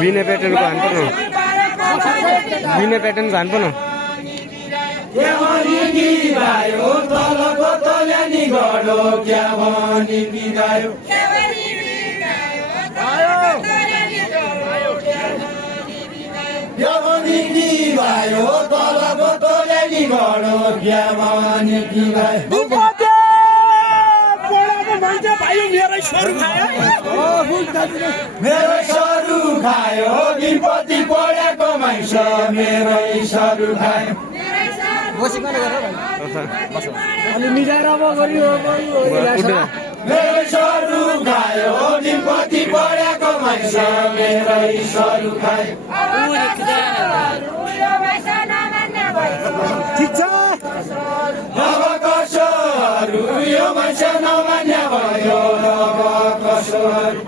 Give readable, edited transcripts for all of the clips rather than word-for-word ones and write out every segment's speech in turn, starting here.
विनय प्याटर्नको हान्नु न विनय प्याटर्नको हान्नु न मेरो सरू खायो विपत्ति पढेको माइस मेरो सरू खायो मेरो सरू खायो विपत्ति पढेको माइस मेरो सरू खायो अब कसोहरू यो माइस नमान्ने भयो अब कसोहरू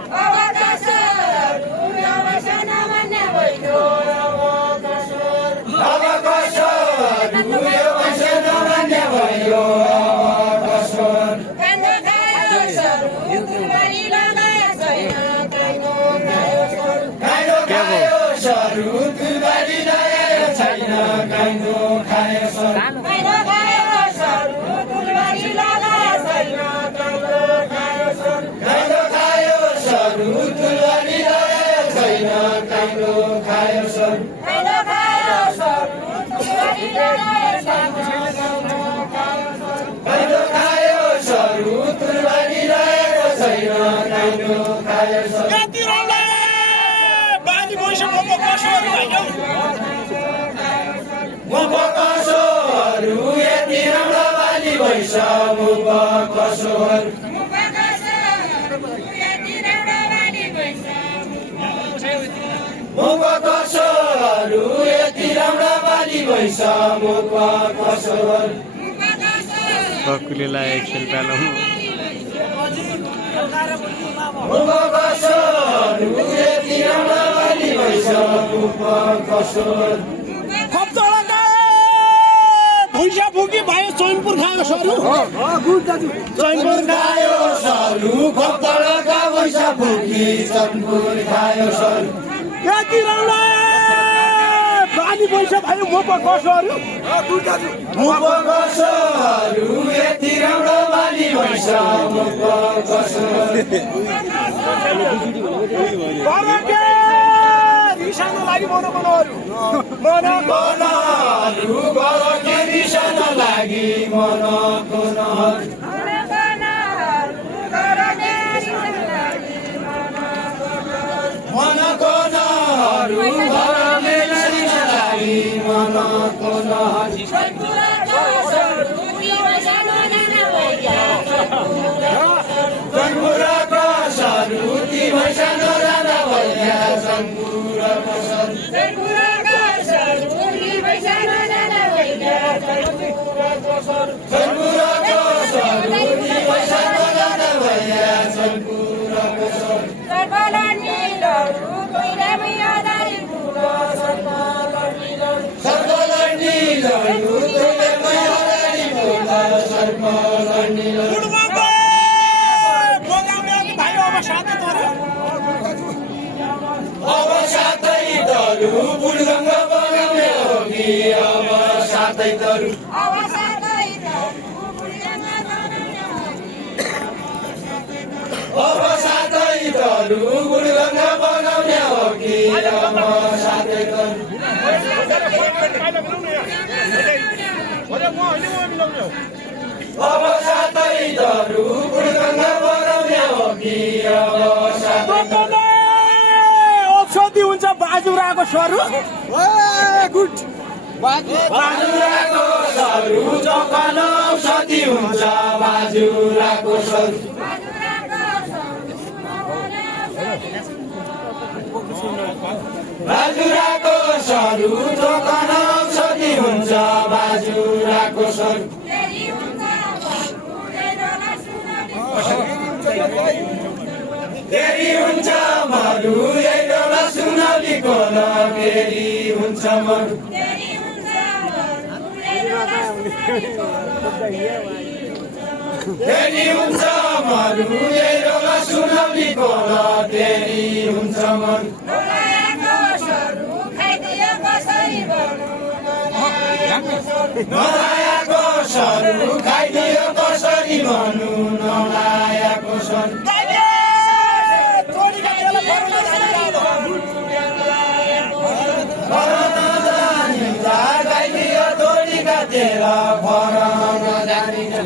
ककुलेलाई एकछिन प्यालौँ भुइँसा फुकी भयो चैनपुर खायो सरू चैनपुर खायो सरू खप्तडका भुइँसा फुकी चैनपुर खायो सरू बानी पैसा भयो म कसोहरू यति राम्रो बानी भइस रिसाउनु लागि मनोकनहरू रिसाउन लागि मनोकनहरू औषधि हुन्छ बाजुराको सरू गुड बाजुराको सरू जकन औषधि हुन्छ बाजुराको सरू बाजुराको सरू जकन औषधि हुन्छ बाजुराको सरू तेरी हुन्छ मरु एउटा सुनलीको ल तेरी हुन्छ मरु तेरी हुन्छ मरु एरोला सुनौली कोल तेरी हुन्छ मन नलायाको सरू खाइदियो कसरी भन्नु नलायाको सरू गाइदियो तोडी काटेर फरन जानिन्छ